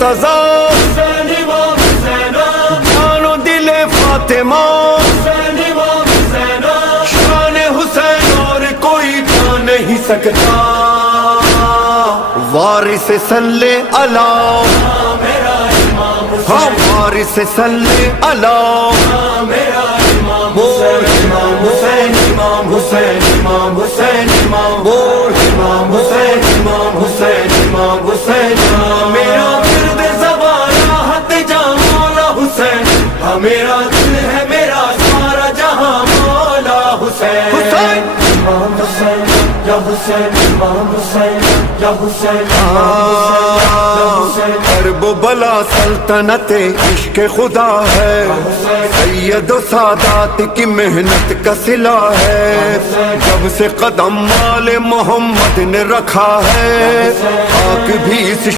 مرتضی جان و دل فاطمہ شان حسین اور کوئی پا نہیں سکتا وارث صلی اللہ ہاں وارث صلی اللہ بول امام حسین امام حسین امام حسین امام بول امام حسین امام حسین امام حسین میرا گرد زبان راحت جہاں مولا حسین ہاں میرا دل ہے میرا سارا جہاں مولا حسین امام حسین یا حسین امام حسین یا حسین کرب و بلا سلطنت عشق خدا ہے سید و سادات کی محنت کا صلہ ہے جب سے قدم آل محمد نے رکھا ہے خاک بھی اس